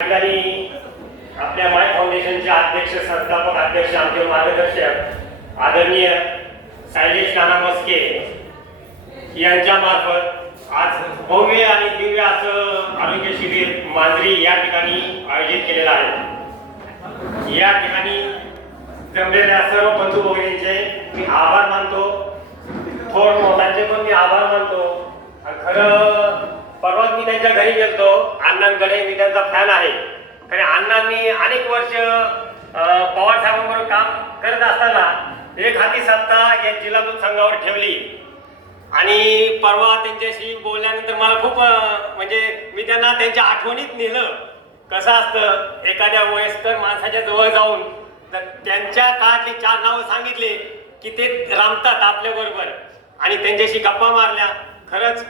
ठिकाणी आपल्या माय फाउंडेशनचे अध्यक्ष संस्थापक अध्यक्ष आमचे मार्गदर्शक आदरणीय शैलेश नाना मस्के यांच्या मार्फत आज भव्य आणि दिव्य असं आरोग्य शिबिर मांजरी या ठिकाणी आयोजित केलेलं आहे। या ठिकाणी जमलेल्या सर्व बंधू भगिनींचे मी आभार मानतो, थोर मोठ्यांचे पण मी आभार मानतो। खरं परवाच मी त्यांच्या घरी गेलतो, अण्णांकडे मी त्यांचा फॅन आहे। कारण अण्णांनी अनेक वर्ष पवार साहेबांबरोबर काम करत असताना एक हाती सत्ता या जिल्हा दूध संघावर ठेवली आणि परवा त्यांच्याशी बोलल्यानंतर मला खूप म्हणजे मी त्यांना त्यांच्या आठवणीत नेलं। कसं असतं, एखाद्या वयस्कर माणसाच्या जवळ जाऊन त्यांच्या काळातली 4 नावं सांगितले की ते रमतात आपल्या बरोबर आणि त्यांच्याशी गप्पा मारल्या। खरंच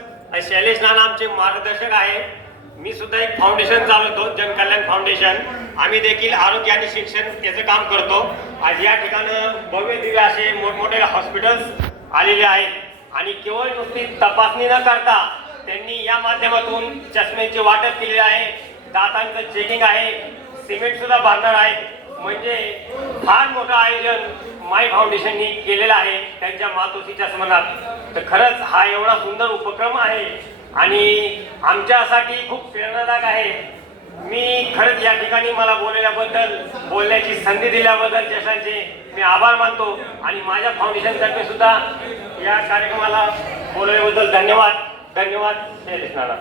शैलेश नाना आमचे मार्गदर्शक आहे। मी सुद्धा एक फाउंडेशन चालवतो, जनकल्याण फाउंडेशन। आम्ही देखील आरोग्य आणि शिक्षण याचं काम करतो। आज या ठिकाणी भव्य दिव्य असे मोठमोठे हॉस्पिटल्स आलेले आहेत आणि केवळ नुसती तपासणी न करता त्यांनी या माध्यमातून चष्म्याचे वाटप केले आहे, दातांचं चेकिंग आहे, सिमेंट सुद्धा बांधणार आहे। म्हणजे फार मोठं आयोजन माय फाउंडेशननी केलेलं आहे त्यांच्या मातोश्रीच्या स्मरणात। तर खरंच हा एवढा सुंदर उपक्रम आहे आणि आमच्यासाठी खूप प्रेरणादायक आहे। मी खरंच या ठिकाणी मला बोलण्याची संधी दिल्याबद्दल जशांचे मी आभार मानतो आणि माझ्या फाउंडेशनतर्फे सुद्धा या कार्यक्रमाला बोलवल्याबद्दल धन्यवाद। धन्यवाद शैलेश नाना।